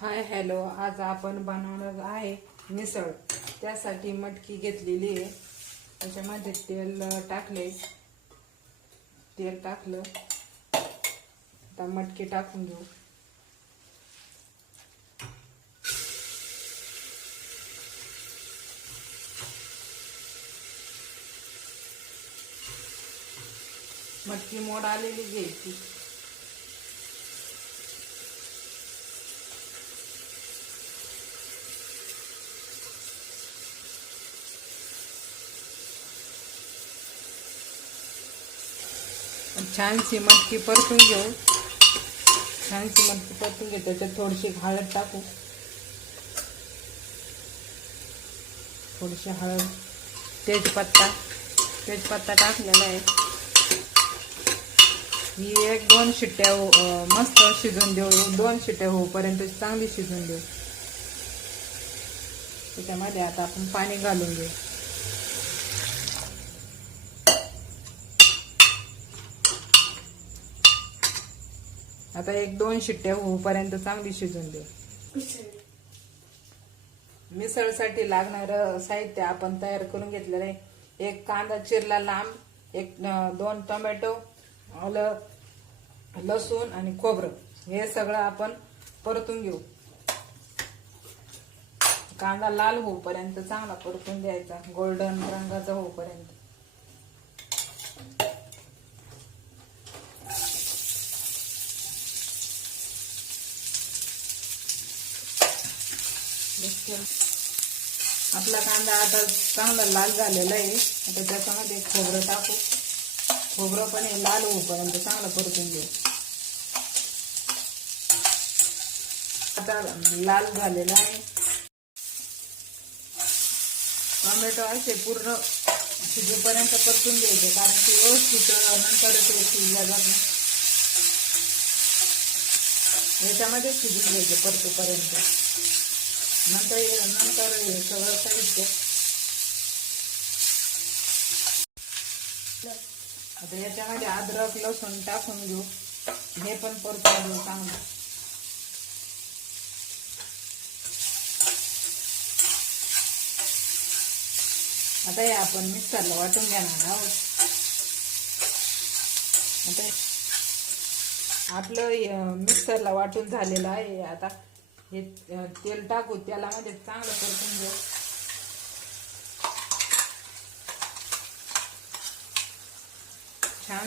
Hi hello, आज आपण बनवणार आहे मिसळ। त्यासाठी मटकी घेतलेली आहे, त्याच्यामध्ये तेल टाकलं। आता मटकी टाकून घेऊ। मटकी मोड आलेली घ्यायची। छानशी मटकी परतून घेऊ। त्याच्यात थोडीशी हळद टाकू। थोडीशी हळद, तेजपत्ता टाकलेला आहे। ही 1-2 शिट्ट्या मस्त शिजून देऊ। 2 शिट्ट्या होईपर्यंत चांगली शिजून देऊ। त्याच्यामध्ये आता आपण पाणी घालून घेऊ। आता 1-2 शिट्ट्या होईपर्यंत चांगली शिजून देऊ। मिसळसाठी लागणारं साहित्य आपण तयार करून घेतलेलं आहे। 1 कांदा चिरला लांब, 2 टोमॅटो, आलं, लसूण आणि खोबरं, हे सगळं आपण परतून घेऊ। कांदा लाल होईपर्यंत चांगला परतून द्यायचा, गोल्डन रंगाचा होईपर्यंत। आपला कांदा आता चांगला लाल झालेला आहे। आता त्याच्यामध्ये खोबरं टाकू। खोबरं पण लाल होईपर्यंत चांगलं परतून घेऊ। आता लाल झालेला आहे। टोमॅटो असे पूर्ण शिजेपर्यंत परतून घ्यायचे, कारण की व्यवस्थित नंतरच शिजल्या जात नाही। याच्यामध्ये शिजून घ्यायचे परतूपर्यंत। नंतर हे सगळं साहित्य आता याच्यामध्ये अद्रक लसूण टाकून घेऊ। हे पण परतून घेऊ चांगलं। आता हे आपण मिक्सरला वाटून घेणार आहोत। आता आपलं मिक्सरला वाटून झालेलं आहे। आता हे तेल टाकू, तेलामध्ये चांगलं परतून घेऊ।